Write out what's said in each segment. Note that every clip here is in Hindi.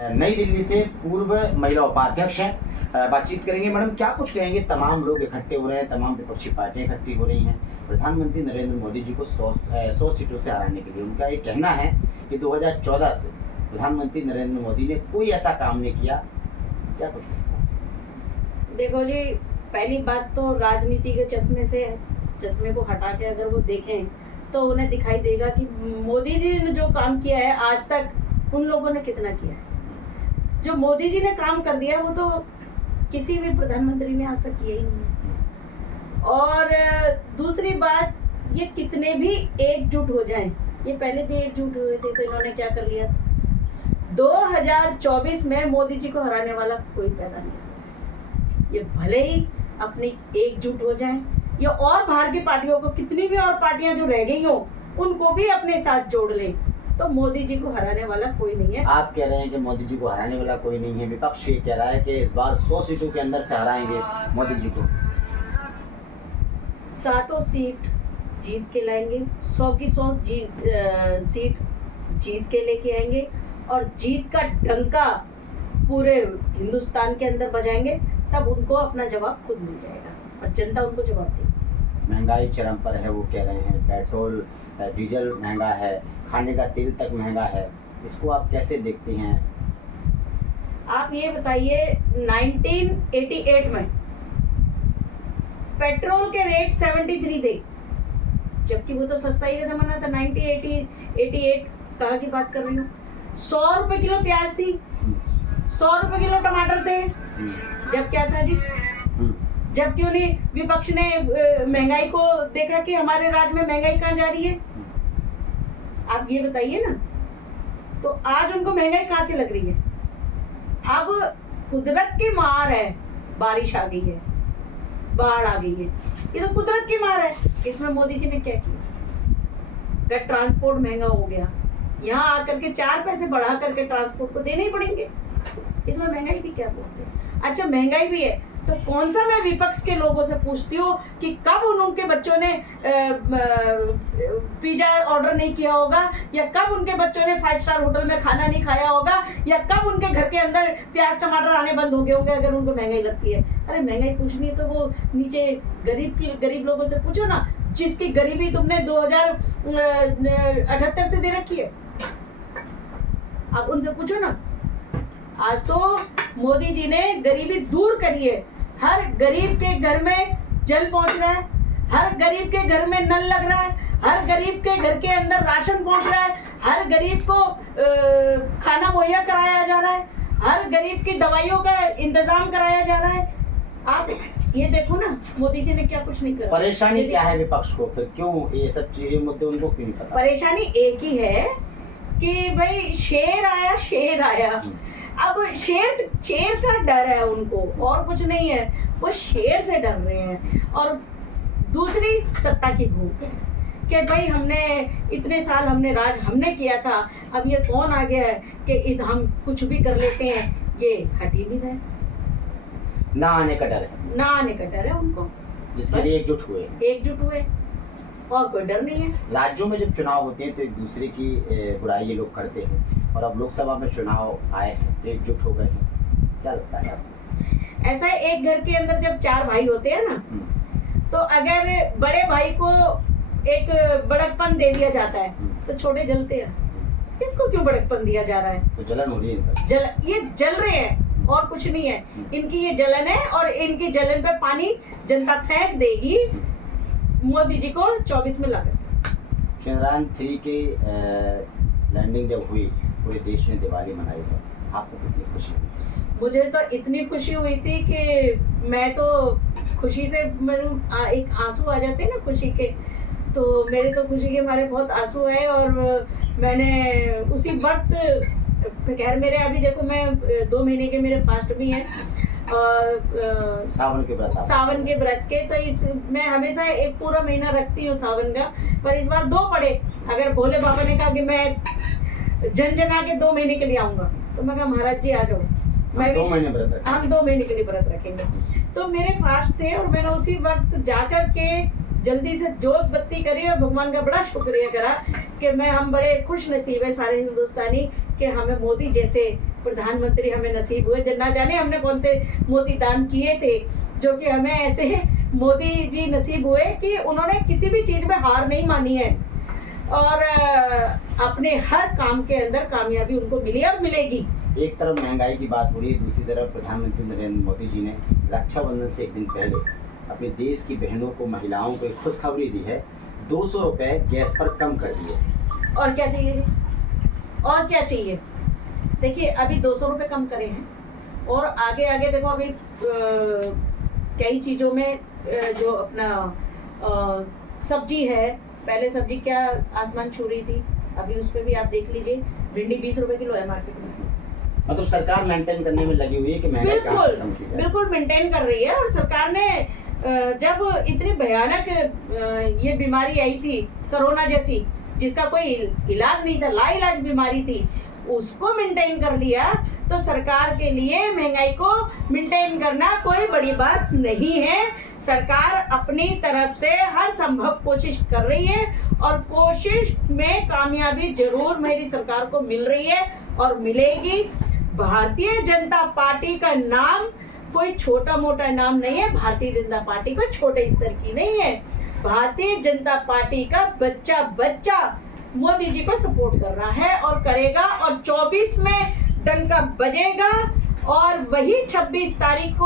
नई दिल्ली से पूर्व महिला उपाध्यक्ष हैं, बातचीत करेंगे। मैडम, क्या कुछ कहेंगे? तमाम लोग इकट्ठे हो रहे हैं, तमाम विपक्षी पार्टियां इकट्ठी हो रही हैं प्रधानमंत्री नरेंद्र मोदी जी को 100 सीटों से हराने के लिए। उनका ये कहना है कि 2014 से प्रधानमंत्री नरेंद्र मोदी ने कोई ऐसा काम नहीं किया। क्या कुछ कहेंगे? देखो जी, पहली बात तो राजनीति के चश्मे को हटा के अगर वो देखें तो उन्हें दिखाई देगा कि मोदी जी ने जो काम किया है आज तक उन लोगों ने कितना किया है। जो मोदी जी ने काम कर दिया है वो तो किसी भी प्रधानमंत्री ने आज तक किया ही नहीं है। और दूसरी बात, ये कितने भी एकजुट हो जाएं, ये पहले भी एकजुट हुए थे तो इन्होंने क्या कर लिया? 2024 में मोदी जी को हराने वाला कोई पैदा नहीं। ये भले ही अपनी एकजुट हो जाएं, ये और बाहर की पार्टियों को, कितनी भी और पार्टियां जो रह गई हो उनको भी अपने साथ जोड़ लें, तो मोदी जी को हराने वाला कोई नहीं है। आप कह रहे हैं कि मोदी जी को हराने वाला कोई नहीं है, विपक्ष ये कह रहा है कि इस बार 100 सीटों के अंदर से हराएंगे मोदी जी को। 7 सीट जीत के लाएंगे, 100 की 100 सीट जीत के लेके आएंगे और जीत का डंका पूरे हिंदुस्तान के अंदर बजाएंगे, तब उनको अपना जवाब खुद मिल जाएगा और जनता उनको जवाब देगी। महंगाई चरम पर है, वो कह रहे हैं पेट्रोल डीजल महंगा है, खाने का तेल तक महंगा है, इसको आप कैसे देखते हैं? आप ये बताइए, 1988 में पेट्रोल के रेट 73 थे, जबकि वो तो सस्ताई का जमाना था। 1988 कहाँ की बात कर रही हूँ। 100 रुपए किलो प्याज थी, 100 रुपए किलो टमाटर थे। जब क्या था जी, जबकि उन्हें विपक्ष ने महंगाई को देखा कि हमारे राज्य में महंगाई कहाँ जा रही है। आप ये बताइए ना, तो आज उनको महंगाई कहाँ से लग रही है? अब कुदरत की मार है, बारिश आ गई है, बाढ़ आ गई है, ये तो कुदरत की मार है। इसमें मोदी जी ने क्या किया? ट्रांसपोर्ट महंगा हो गया, यहाँ आकर के 4 पैसे बढ़ा करके ट्रांसपोर्ट को देने ही पड़ेंगे। इसमें महंगाई भी क्या बोलते हैं? अच्छा, महंगाई भी है तो कौन सा, मैं विपक्ष के लोगों से पूछती हूँ कि कब उनके बच्चों ने पिज्जा ऑर्डर नहीं किया होगा, या कब उनके बच्चों ने 5 स्टार होटल में खाना नहीं खाया होगा, या कब उनके घर के अंदर प्याज टमाटर आने बंद हो गए होंगे अगर उनको महंगाई लगती है। अरे महंगाई पूछनी है तो वो नीचे गरीब लोगों से पूछो ना, जिसकी गरीबी तुमने 2078 से दे रखी है, आप उनसे पूछो ना। आज तो मोदी जी ने गरीबी दूर करी है, हर गरीब के घर में जल पहुंच रहा है, हर गरीब के घर में नल लग रहा है, हर गरीब के घर के अंदर राशन पहुंच रहा है, हर गरीब को खाना मुहैया कराया जा रहा है, हर गरीब की दवाइयों का इंतजाम कराया जा रहा है। आप ये देखो ना, मोदी जी ने क्या कुछ नहीं करा। परेशानी क्या है विपक्ष को? फिर क्यों ये सब चीजें, मुद्दे उनको क्यों नहीं पता? परेशानी एक ही है कि भाई शेर आया। अब शेर का डर है उनको, और कुछ नहीं है, वो शेर से डर रहे हैं। और दूसरी सत्ता की भूख है कि भाई हमने इतने साल राज हमने किया था, अब ये कौन आ गया है कि हम कुछ भी कर लेते हैं, ये हट ही नहीं रहे। ना आने का डर है उनको, जिसके लिए एकजुट हुए, और कोई डर नहीं है। राज्यों में जब चुनाव होते हैं तो एक दूसरे की बुराई ये लोग करते हैं, और अब लोकसभा में चुनाव आए हैं तो एकजुट हो गए हैं। क्या लगता है आपको? ऐसा है, एक घर के अंदर जब 4 भाई होते हैं ना, तो अगर बड़े भाई को एक बड़कपन दे दिया जाता है तो छोटे जलते हैं। इसको क्यों बड़कपन दिया जा रहा है? तो जलन हो रही है सब। ये जल रहे हैं और कुछ नहीं है, इनकी ये जलन है, और इनकी जलन पे पानी जनता फेंक देगी मोदी जी को 24 में लाकर। चंद्रयान 3 की लैंडिंग जब हुई, पूरे देश ने दिवाली मनाई है, आपको कितनी खुशी हुई? मुझे तो इतनी खुशी हुई थी कि मैं तो खुशी से एक आंसू आ जाते हैं ना खुशी के, तो मेरे तो खुशी के मारे बहुत आंसू आए। और मैंने उसी वक्त, खैर मेरे अभी देखो, मैं 2 महीने के मेरे फास्ट भी हैं, सावन के व्रत के, तो मैं हमेशा एक पूरा महीना रखती हूँ सावन का, पर इस बार 2 पड़े। अगर भोले बाबा ने कहा कि मैं जन आके 2 महीने के लिए आऊंगा, तो मैं कहा महाराज जी आ जाओ, मैं भी हम 2 महीने के लिए व्रत रखेंगे। तो मेरे फास्ट थे और मैंने उसी वक्त जाकर के जल्दी से जोत बत्ती करी और भगवान का बड़ा शुक्रिया करा कि हम बड़े खुश नसीब है सारे हिंदुस्तानी कि हमें मोदी जैसे प्रधानमंत्री हमें नसीब हुए, जब ना जाने हमने कौन से मोती दान किए थे, जो कि हमें ऐसे मोदी जी नसीब हुए कि उन्होंने किसी भी चीज़ में हार नहीं मानी है और अपने हर काम के अंदर कामयाबी उनको मिली और मिलेगी। एक तरफ महंगाई की बात हो रही है, दूसरी तरफ प्रधानमंत्री नरेंद्र मोदी जी ने रक्षाबंधन से एक दिन पहले अपने देश की बहनों को, महिलाओं को एक खुशखबरी दी है, 200 रुपये गैस पर कम कर दिए। और क्या चाहिए जी, और क्या चाहिए? देखिए अभी 200 रुपये कम करे हैं और आगे आगे देखो अभी कई चीज़ों में जो अपना सब्जी है, पहले सब्जी क्या आसमान छू रही थी, अभी उस पर भी आप देख लीजिए, भिंडी 20 रुपये किलो है मार्केट में। मतलब सरकार मेंटेन करने में लगी हुई है कि महंगाई कहाँ से कम की जाए। बिल्कुल मेंटेन कर रही है। और सरकार ने जब इतनी भयानक ये बीमारी आई थी कोरोना जैसी, जिसका कोई इलाज नहीं था, लाइलाज बीमारी थी, उसको मेंटेन कर लिया, तो सरकार के लिए महंगाई को मेंटेन करना कोई बड़ी बात नहीं है। सरकार अपनी तरफ से हर संभव कोशिश कर रही है और कोशिश में कामयाबी जरूर मेरी सरकार को मिल रही है और मिलेगी। भारतीय जनता पार्टी का नाम कोई छोटा मोटा नाम नहीं है, भारतीय जनता पार्टी कोई छोटे स्तर की नहीं है। भारतीय जनता पार्टी का बच्चा बच्चा मोदी जी को सपोर्ट कर रहा है और करेगा, और 24 में डंका बजेगा और वही 26 तारीख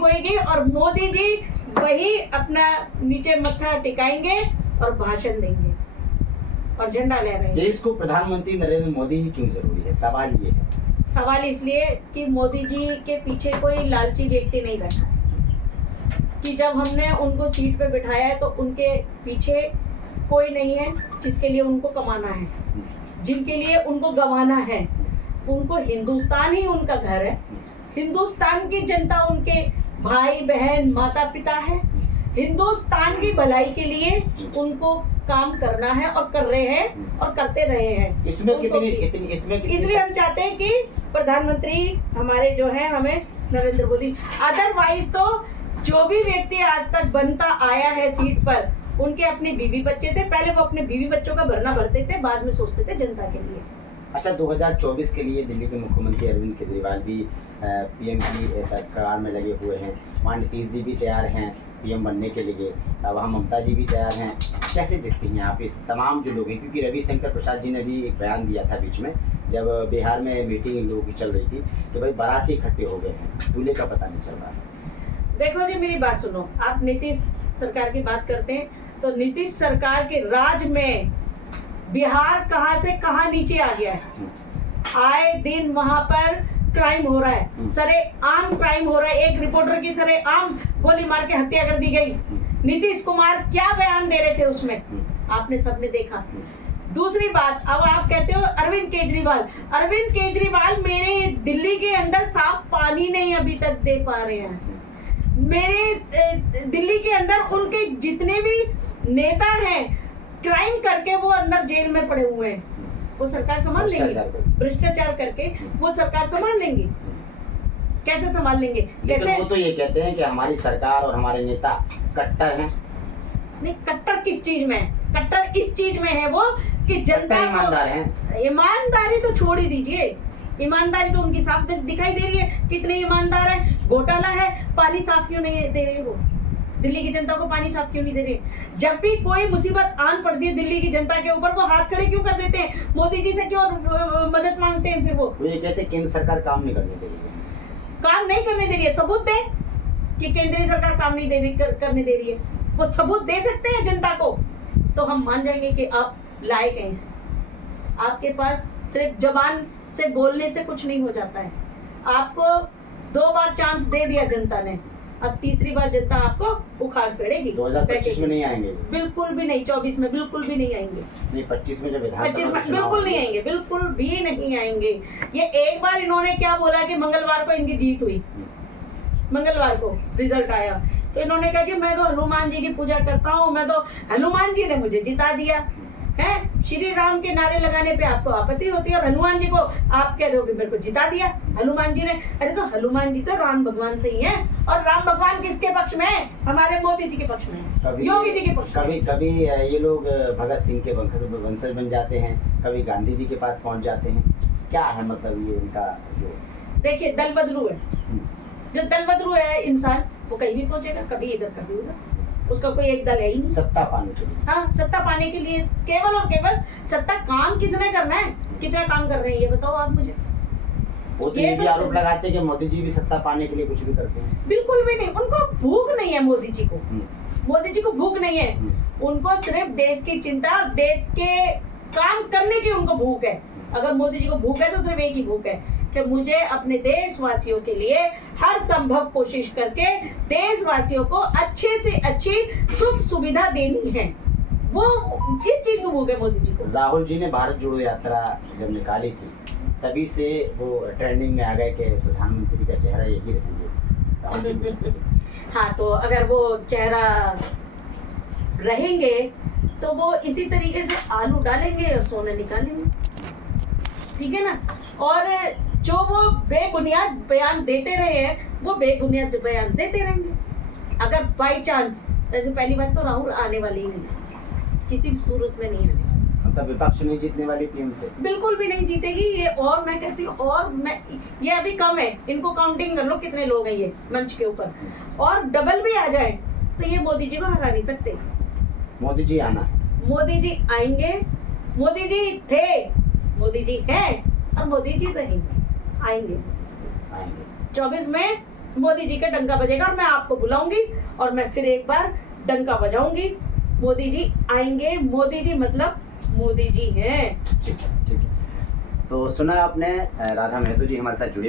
होगी और मोदी जी वही अपना नीचे मत्था टिकाएंगे और भाषण देंगे और झंडा लहराएंगे। देश को प्रधानमंत्री नरेंद्र मोदी ही क्यों जरूरी है? सवाल ये है। सवाल इसलिए कि मोदी जी के पीछे कोई लालची व्यक्ति नहीं बैठा है, कि जब हमने उनको सीट पे बिठाया है तो उनके पीछे कोई नहीं है जिसके लिए उनको कमाना है, जिनके लिए उनको गंवाना है। उनको हिंदुस्तान ही उनका घर है, हिंदुस्तान की जनता उनके भाई बहन माता पिता है। हिंदुस्तान की भलाई के लिए उनको काम करना है और कर रहे हैं और करते रहे हैं। इसमें इसलिए हम चाहते हैं कि प्रधानमंत्री हमारे जो है हमें नरेंद्र मोदी, अदरवाइज तो जो भी व्यक्ति आज तक बनता आया है सीट पर, उनके अपने बीवी बच्चे थे, पहले वो अपने बीवी बच्चों का भरना भरते थे, बाद में सोचते थे जनता के लिए। अच्छा, 2024 के लिए दिल्ली के मुख्यमंत्री अरविंद केजरीवाल भी पीएम की कगार में लगे हुए हैं। वहाँ नीतीश जी भी तैयार हैं पीएम बनने के लिए, वहाँ ममता जी भी तैयार हैं। कैसे देखती हैं आप इस तमाम जो लोग हैं? क्योंकि रविशंकर प्रसाद जी ने भी एक बयान दिया था बीच में, जब बिहार में मीटिंग इन लोगों की चल रही थी, कि भाई बाराती इकट्ठे हो गए हैं, दूल्हे का पता नहीं चल रहा है। देखो जी मेरी बात सुनो, आप नीतीश सरकार की बात करते हैं तो नीतीश सरकार के राज में बिहार कहां से कहां नीचे आ गया है। आए दिन वहां पर क्राइम हो रहा है, सरेआम क्राइम हो रहा है। एक रिपोर्टर की सरेआम गोली मार के हत्या कर दी गई। नीतीश कुमार क्या बयान दे रहे थे उसमें, आपने सबने देखा। दूसरी बात, अब आप कहते हो अरविंद केजरीवाल मेरे दिल्ली के अंदर साफ पानी नहीं अभी तक दे पा रहे हैं। मेरे दिल्ली के अंदर उनके जितने भी नेता हैं क्राइम करके वो अंदर जेल में पड़े हुए हैं, वो सरकार संभाल लेंगे? भ्रष्टाचार करके वो सरकार संभाल लेंगे? कैसे संभाल लेंगे? कैसे? वो तो ये कहते हैं कि हमारी सरकार और हमारे नेता कट्टर हैं। नहीं, कट्टर किस चीज में? कट्टर इस चीज में है वो कि जनता ईमानदार हैं। ईमानदारी तो छोड़ ही दीजिए, ईमानदारी तो उनकी साफ दिखाई दे रही है, कितने ईमानदार है। घोटाला है, पानी साफ क्यों नहीं दे रहे? वो दिल्ली की जनता को पानी साफ क्यों नहीं दे रहे? जब भी कोई मुसीबत आन पड़ती है दिल्ली की जनता के ऊपर, वो हाथ खड़े क्यों कर देते हैं? मोदी जी से क्यों मदद मांगते हैं? फिर वो ये कहते हैं केंद्र सरकार काम नहीं करने दे रही है। काम नहीं करने दे रही है, सबूत दे कि केंद्रीय सरकार काम नहीं करने दे रही है। वो सबूत दे सकते हैं जनता को, तो हम मान जाएंगे कि आप लायक हैं इसे। आपके पास सिर्फ जबान से बोलने से कुछ नहीं हो जाता है। आपको 2 बार चांस दे दिया जनता ने, अब तीसरी बार जनता आपको उखाड़ फेंकेगी। 2025 में नहीं आएंगे? बिल्कुल भी नहीं। 24 में बिल्कुल भी नहीं आएंगे। नहीं, 25 में जब विधानसभा 25 में बिल्कुल नहीं आएंगे, बिल्कुल भी नहीं आएंगे। ये एक बार इन्होंने क्या बोला कि मंगलवार को इनकी जीत हुई, मंगलवार को रिजल्ट आया, तो इन्होंने कहा जी मैं तो हनुमान जी की पूजा करता हूँ, मैं तो हनुमान जी ने मुझे जिता दिया है। श्री राम के नारे लगाने पे आपको आपत्ति होती है और हनुमान जी को आप कह दोगे मेरे को जिता दिया हनुमान जी ने। अरे तो हनुमान जी तो राम भगवान से ही है, और राम भगवान किसके पक्ष में है? हमारे मोदी जी के पक्ष में है, योगी जी के पक्ष में। कभी ये लोग भगत सिंह के वंशज बन जाते हैं, कभी गांधी जी के पास पहुंच जाते हैं। क्या है मतलब ये इनका जो देखिए दल बदलू है, जो दल बदलू है इंसान वो कहीं भी पहुंचेगा, कभी इधर कभी उधर, उसका कोई एक दल है ही नहीं। सत्ता पाने के लिए। हाँ, सत्ता पाने के लिए केवल और केवल सत्ता। काम किसने करना है, कितना काम कर रहे हैं ये बताओ आप मुझे। वो तो ये ये भी तो आरोप लगाते हैं कि मोदी जी भी सत्ता पाने के लिए कुछ भी करते हैं। बिल्कुल भी नहीं, उनको भूख नहीं है मोदी जी को, मोदी जी को भूख नहीं है, उनको सिर्फ देश की चिंता, देश के काम करने की उनको भूख है। अगर मोदी जी को भूख है तो सिर्फ एक ही भूख है कि मुझे अपने देशवासियों के लिए हर संभव कोशिश करके देशवासियों को अच्छे से अच्छी सुख सुविधा देनी है। वो किस चीज को भूख है मोदी जी को। राहुल जी ने भारत जोड़ो यात्रा जब निकाली थी तभी से वो ट्रेंडिंग में आ गए कि प्रधानमंत्री का चेहरा यही रहेंगे राहुल जी। हाँ, तो अगर वो चेहरा रहेंगे तो वो इसी तरीके से आलू डालेंगे और सोना निकालेंगे, ठीक है ना। और जो वो बेबुनियाद बयान देते रहे हैं वो बेबुनियाद बयान देते रहेंगे। अगर बाई चांस, वैसे पहली बात तो राहुल आने वाले ही नहीं, किसी भी सूरत में नहीं आने, मतलब विपक्ष नहीं जीतने वाली टीम से बिल्कुल भी नहीं जीतेगी ये। और मैं कहती हूँ, और मैं ये अभी कम है, इनको काउंटिंग कर लो कितने लोग हैं ये मंच के ऊपर, और डबल भी आ जाए तो ये मोदी जी को हरा नहीं सकते। मोदी जी आना है। मोदी जी आएंगे, मोदी जी थे, मोदी जी हैं और मोदी जी रहेंगे, आएंगे। 24 में मोदी जी का डंका बजेगा और मैं आपको बुलाऊंगी और मैं फिर एक बार डंका बजाऊंगी। मोदी जी आएंगे, मोदी जी मतलब मोदी जी हैं। ठीक है, ठीक है। तो सुना आपने राधा महतो जी हमारे साथ जुड़े